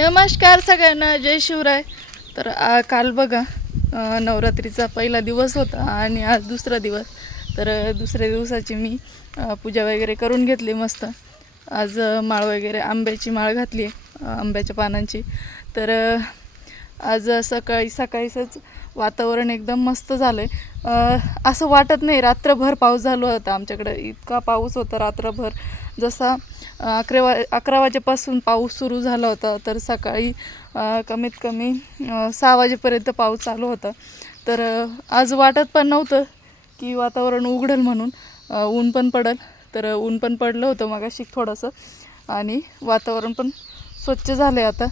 नमस्कार सगळ्यांना जय शिवराय. तर आ, काल बघा नवरात्रीचा पहिला दिवस होता आणि आज दुसरा दिवस. तर दुसऱ्या दिवसाची मी पूजा वगैरे करून घेतली मस्त. आज माळ वगैरे आंब्याची माळ घातली आंब्याच्या पानांची. तर आज सकाळी सकाळीच वातावरण एकदम मस्त झालं आहे असं वाटत नाही रात्रभर पाऊस झाला होता आमच्याकडं. इतका पाऊस होता रात्रभर. जसा अकरा वा अकरा वाजेपासून पाऊस सुरू झाला होता तर सकाळी कमीत कमी सहा वाजेपर्यंत पाऊस चालू होता. तर आज वाटत पण नव्हतं की वातावरण उघडेल म्हणून. ऊन पण पडेल. तर ऊन पण पडलं होतं मगाशी थोडंसं. आणि वातावरण पण स्वच्छ झालं आहे आता.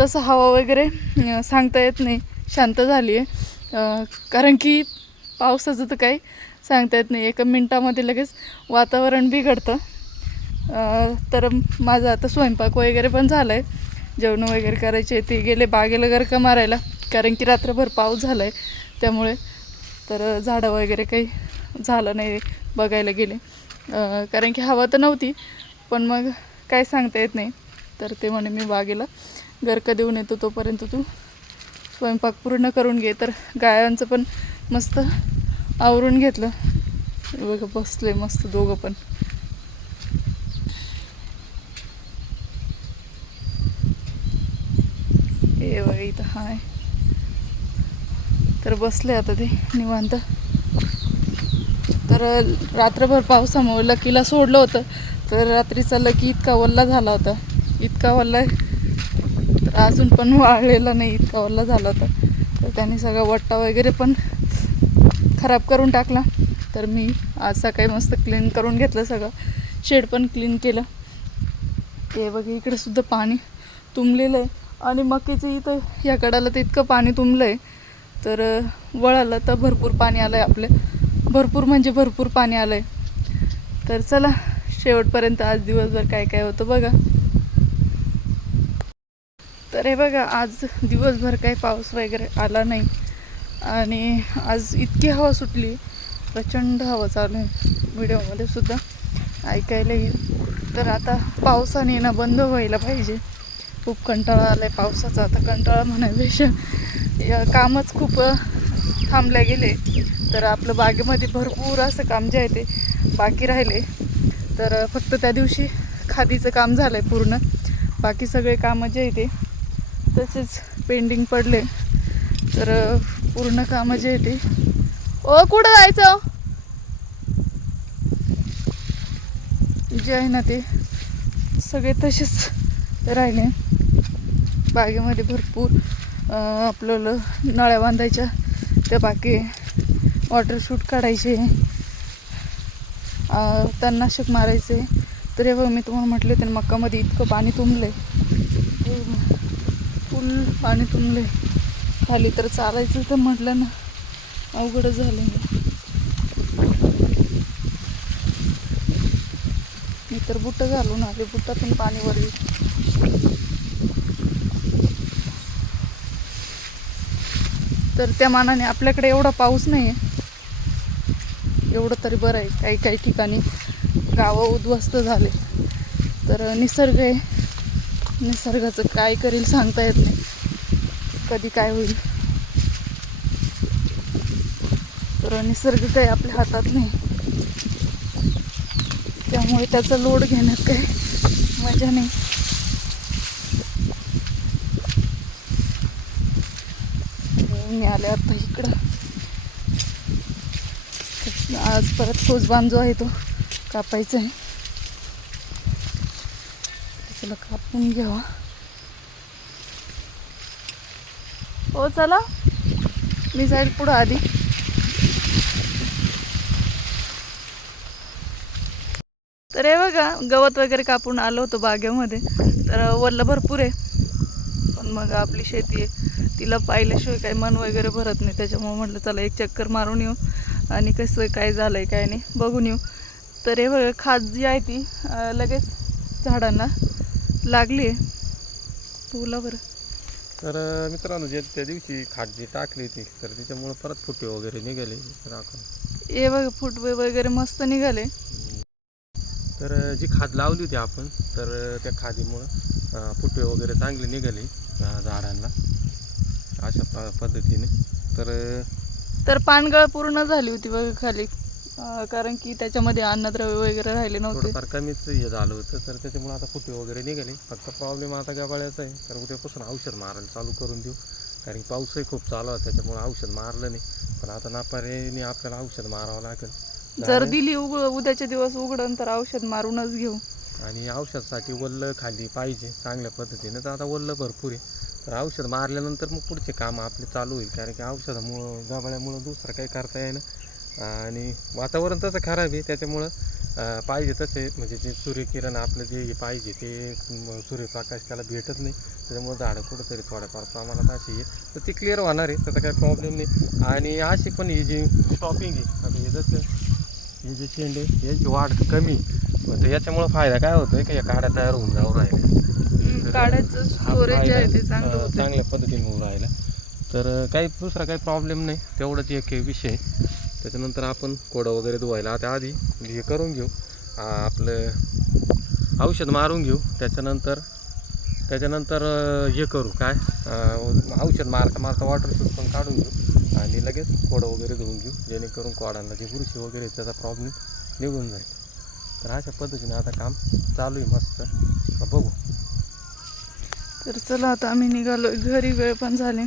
तसं हवा वगैरे सांगता येत नाही. शांत झाली आहे. कारण की पावसाचं तर काही सांगता येत नाही. एका मिनटामध्ये लगेच वातावरण बिघडतं. तर माझा आता स्वयंपाक वगैरे पण झाला आहे जेवण वगैरे करायचे ते गेले बागेला गरका मारायला. कारण की रात्रभर पाऊस झाला आहे त्यामुळे तर झाडं वगैरे काही झालं नाही बघायला गेले. कारण की हवा तर नव्हती. पण मग काय सांगता येत नाही. तर ते म्हणे मी बागेला गरका देऊन येतो तोपर्यंत तू स्वयंपाक पूर्ण करून घे. तर गायांचं पण मस्त आवरून घेतलं. बघा बसले मस्त दोघं पण. हे बघा इथं हाय. तर बसले आता ते निवांत. तर रात्रभर पावसामुळे लकीला सोडलं होतं. तर रात्रीचा लकी इतका वल्ला झाला होता. इतका वल्ला आहे. अजून पण वाळलेला नाही इतका ओला झाला होता. तर त्याने सगळा वट्टा वगैरे पण खराब करून टाकला. तर मी आज सकाळी मस्त क्लीन करून घेतलं सगळं. शेड पण क्लीन केलं. ते बघा इकडे सुद्धा पाणी तुंबलेलं आहे. आणि मकीचं इथं या कडाला तर इतकं पाणी तुंबलं आहे तर वळालं वळाला तर भरपूर पाणी आलं आहे आपलं. भरपूर म्हणजे भरपूर पाणी आलं आहे तर चला शेवटपर्यंत आज दिवसभर काय काय होतं बघा. तर हे बघा आज दिवसभर काही पाऊस वगैरे आला नाही. आणि आज इतकी हवा सुटली प्रचंड हवा चालू आहे व्हिडिओमध्ये सुद्धा. ऐकायला येईल. तर आता पावसाने ना बंद व्हायला पाहिजे. खूप कंटाळा आला आहे पावसाचा. आता कंटाळा म्हणायपेक्षा या कामच खूप थांबले गेले. तर आपलं बागेमध्ये भरपूर असं काम जे आहे ते बाकी राहिले. तर फक्त त्या दिवशी खादीचं काम झालं आहे पूर्ण. बाकी सगळे कामं जे आहे ते तसेच पेंडिंग पडले. तर पूर्ण कामं जे आहे ते. ओ कुठं जायचं? जे आहे ना ते. सगळे तसेच राहिले. बागेमध्ये भरपूर आपलं आपल्याला नळ्या बांधायच्या. त्या बाकी वॉटर शूट काढायचे. तणनाशक मारायचे. तर हे बघ मी तुम्हाला म्हटले तर मक्कामध्ये इतकं पाणी तुंबलं आहे फुल पाणी तुंबले. खाली तर चालायचं तर म्हटलं ना अवघडच झालं मी तर बुट घालून आले बुटातून पाणी वर तर त्या मानाने आपल्याकडे एवढा पाऊस नाही आहे एवढं तरी बरं आहे. काही काही ठिकाणी गावं उद्ध्वस्त झाले. तर निसर्ग आहे. निसर्गाचं काय करेल सांगता येत नाही. कधी काय होईल. तर निसर्ग काही आपल्या हातात नाही. त्यामुळे त्याचा लोड घेण्यात काही मजा नाही. मी आले आता इकडं. आज परत खोजबान जो आहे तो कापायचा आहे. चला कापून घ्यावा. हो चला. मी जाईल पुढं आधी. तर हे बघा गवत वगैरे कापून आलो होतो बागेमध्ये. तर वल्ल भरपूर आहे. पण मग आपली शेती आहे. तिला पाहिल्याशिवाय काही मन वगैरे भरत नाही. त्याच्यामुळे म्हटलं चला एक चक्कर मारून येऊ. आणि कसं काय झालं आहे काय नाही बघून येऊ. तर हे बघा खाज जी आहे ती लगेच झाडांना लागली बरं. तर मित्रांनो जे त्या दिवशी खाट जी टाकली होती तर त्याच्यामुळं परत फुटे वगैरे निघाले. राखून हे बघा फुटवे वगैरे मस्त निघाले. तर जी खाद लावली होती आपण तर त्या खादीमुळं अं, फुटवे वगैरे चांगले निघाले झाडांना. अशा पद्धतीने. तर तर पानगळ पूर्ण झाली होती बघा खाली. कारण की त्याच्यामध्ये अन्नद्रव्य वगैरे राहिले नव्हते. थोडंफार कमीच हे झालं होतं तर त्याच्यामुळे आता फुटवे वगैरे निघाले. फक्त प्रॉब्लेम आता गबाळ्याचा आहे तर उद्यापासून औषध मारायला चालू करून देऊ. कारण की पाऊसही खूप चालू आहे त्याच्यामुळे औषध मारलं नाही. पण आता नापाऱ्याने आपल्याला औषध मारावं लागेल. जर दिली उघ उद्याचे दिवस उघडन तर औषध मारूनच घेऊ. आणि औषधासाठी वल्ल खाली पाहिजे चांगल्या पद्धतीने. तर आता वल्ल भरपूर आहे. तर औषध मारल्यानंतर मग पुढचे काम आपले चालू होईल. कारण की औषधामुळं गबाळ्यामुळं दुसरं काही करता येईना. आणि वातावरण तसं खराब आहे त्याच्यामुळं पाहिजे तसे म्हणजे जे सूर्यकिरण आपलं जे पाहिजे ते सूर्यप्रकाश त्याला भेटत नाही. त्याच्यामुळं झाडं कुठंतरी थोड्याफार प्रमाणात अशी आहे तर ती क्लिअर होणार आहे त्याचा काही प्रॉब्लेम नाही. आणि अशी पण ही जी स्टॉपिंग आहे आता हे जसं हे जे शेंडे यांची वाढ कमी मग ते याच्यामुळं फायदा काय होतोय की या काड्या तयार होऊन जाऊ राहिले काड्याचं स्टोरेज जे आहे ते फायदा, चांगलं अं, होतं चांगल्या पद्धतीने होऊ राहिला. तर काही दुसरा काही प्रॉब्लेम नाही. तेवढंच एक विषय त्याच्यानंतर आपण कोडं वगैरे धुवायला आता आधी हे करून घेऊ. आपलं औषध मारून घेऊ. त्याच्यानंतर त्याच्यानंतर हे करू काय? औषध मारता मारता वॉटर शूज पण काढून घेऊ. आणि लगेच कोडं वगैरे धुवून घेऊ. जेणेकरून कोडांना जे बुरशी वगैरे त्याचा प्रॉब्लेम निघून जाईल. तर अशा पद्धतीने आता काम चालू आहे मस्त. बघू. तर चला आता आम्ही निघालो. घरी वेळ पण झाले.